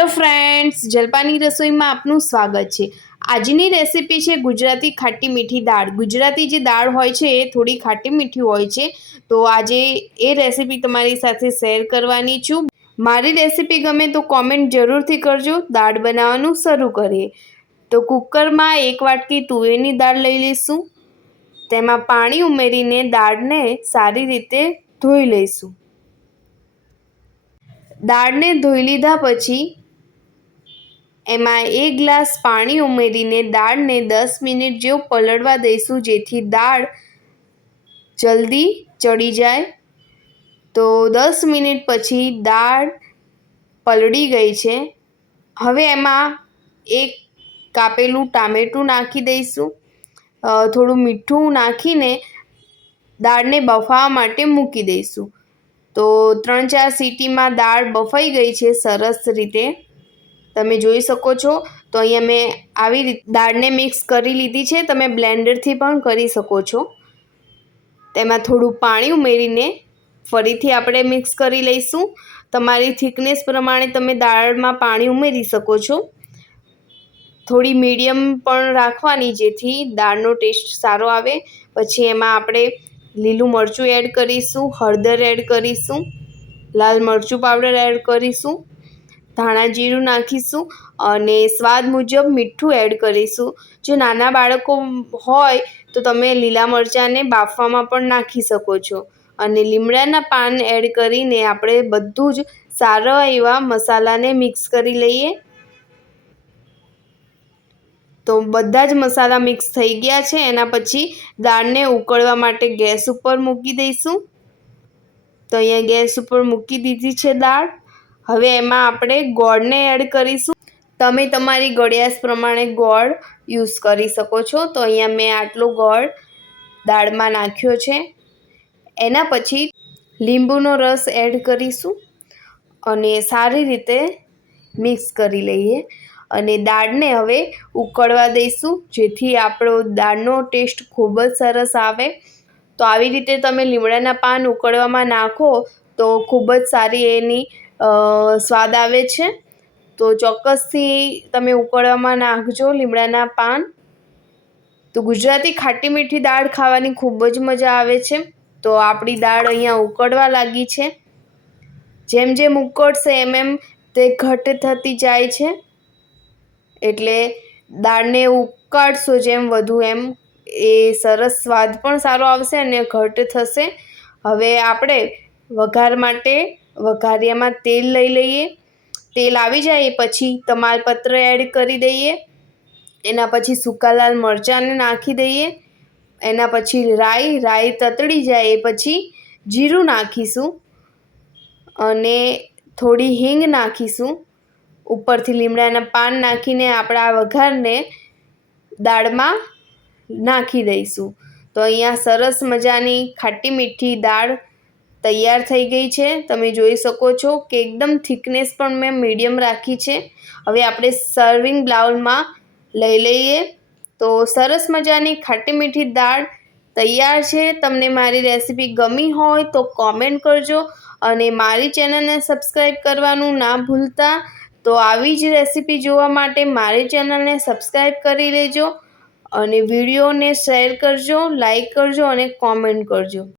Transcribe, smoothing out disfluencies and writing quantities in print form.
Hello friends, જલપાની રસોઈમાં આપનું સ્વાગત છે। આજની રેસીપી છે ગુજરાતી ખાટી મીઠી દાળ। ગુજરાતી જે દાળ હોય છે એ થોડી ખાટી મીઠી હોય છે, તો આજે એ રેસીપી તમારી સાથે શેર કરવાની છું। મારી રેસીપી ગમે તો કોમેન્ટ જરૂરથી કરજો। દાળ બનાવવાનું શરૂ કરીએ। તો કુકરમાં 1 વાટકી તુવેરની દાળ લઈ લઈશું। તેમાં પાણી ઉમેરીને દાળને સારી રીતે ધોઈ લઈશું। દાળને ધોઈ લીધા પછી એમાં 1 ગ્લાસ પાણી ઉમેરીને દાળને 10 મિનિટ જેવું પલળવા દઈશું, જેથી દાળ જલ્દી ચડી જાય। તો 10 મિનિટ પછી દાળ પલળી ગઈ છે। હવે એમાં 1 કાપેલું ટામેટું નાખી દઈશું। થોડું મીઠું નાખીને દાળને બફાવા માટે મૂકી દઈશું। તો 3-4 સીટીમાં દાળ બફાઈ ગઈ છે સરસ રીતે, તમે જોઈ શકો છો। તો અહીંયા મેં આવી રીતે દાળને મિક્સ કરી લીધી છે। તમે બ્લેન્ડરથી પણ કરી શકો છો। તેમાં થોડું પાણી ઉમેરીને ફરીથી આપણે મિક્સ કરી લઈશું। તમારી થિકનેસ પ્રમાણે તમે દાળમાં પાણી ઉમેરી શકો છો। થોડી મીડિયમ પણ રાખવાની, જેથી દાળનો ટેસ્ટ સારો આવે। પછી એમાં આપણે લીલું મરચું એડ કરીશું, હળદર એડ કરીશું, લાલ મરચું પાવડર એડ કરીશું, ધાણા જીરું નાખીશું અને સ્વાદ મુજબ મીઠું એડ કરીશું। જો નાના બાળકો હોય તો તમે લીલા મરચાંને બાફવામાં પણ નાખી શકો છો। અને લીમડાના પાન એડ કરીને આપણે બધું જ સારા એવા મસાલાને મિક્સ કરી લઈએ। તો બધા જ મસાલા મિક્સ થઈ ગયા છે। એના પછી દાળને ઉકળવા માટે ગેસ ઉપર મૂકી દઈશું। તો અહીંયા ગેસ ઉપર મૂકી દીધી છે દાળ। હવે એમાં આપણે ગોળને એડ કરીશું। તમે તમારી ગળ્યાશ પ્રમાણે ગોળ યુઝ કરી શકો છો। તો અહીંયા મેં આટલો ગોળ દાળમાં નાખ્યો છે। એના પછી લીંબુનો રસ એડ કરીશું અને સારી રીતે મિક્સ કરી લઈએ। અને દાળને હવે ઉકળવા દઈશું, જેથી આપણો દાળનો ટેસ્ટ ખૂબ જ સરસ આવે। તો આવી રીતે તમે લીમડાના પાન ઉકળવામાં નાખો તો ખૂબ જ સારી એની સ્વાદ આવે છે। તો ચોક્કસથી તમે ઉકળવામાં નાખજો લીમડાના પાન। તો ગુજરાતી ખાટી મીઠી દાળ ખાવાની ખૂબ જ મજા આવે છે। તો આપણી દાળ અહીંયા ઉકળવા લાગી છે। જેમ જેમ ઉકળશે એમ તે ઘટ થતી જાય છે, એટલે દાળને ઉકાળશો જેમ વધુ એમ એ સરસ સ્વાદ પણ સારો આવશે અને ઘટ થશે। હવે આપણે વઘાર માટે વઘારિયામાં તેલ લઈ લઈએ। તેલ આવી જાય પછી તમાલપત્ર એડ કરી દઈએ। એના પછી સૂકા લાલ મરચાંને નાખી દઈએ। એના પછી રાઈ તતડી જાય પછી જીરું નાખીશું અને થોડી હિંગ નાખીશું। ઉપરથી લીમડાના પાન નાખીને આપણા વઘારને દાળમાં નાખી દઈશું। તો અહીંયા સરસ મજાની ખાટી મીઠી દાળ તૈયાર થઈ ગઈ છે। તમે જોઈ શકો છો કે એકદમ થિકનેસ પણ મેં મીડિયમ રાખી છે। હવે આપણે સર્વિંગ બાઉલમાં લઈ લઈએ। તો સરસ મજાની ખાટી મીઠી દાળ તૈયાર છે। તમને મારી રેસીપી ગમી હોય તો કોમેન્ટ કરજો અને મારી ચેનલને સબસ્ક્રાઈબ કરવાનું ના ભૂલતા। તો આવી જ રેસીપી જોવા માટે મારી ચેનલને સબસ્ક્રાઈબ કરી લેજો અને વિડીયોને શેર કરજો, લાઈક કરજો અને કોમેન્ટ કરજો।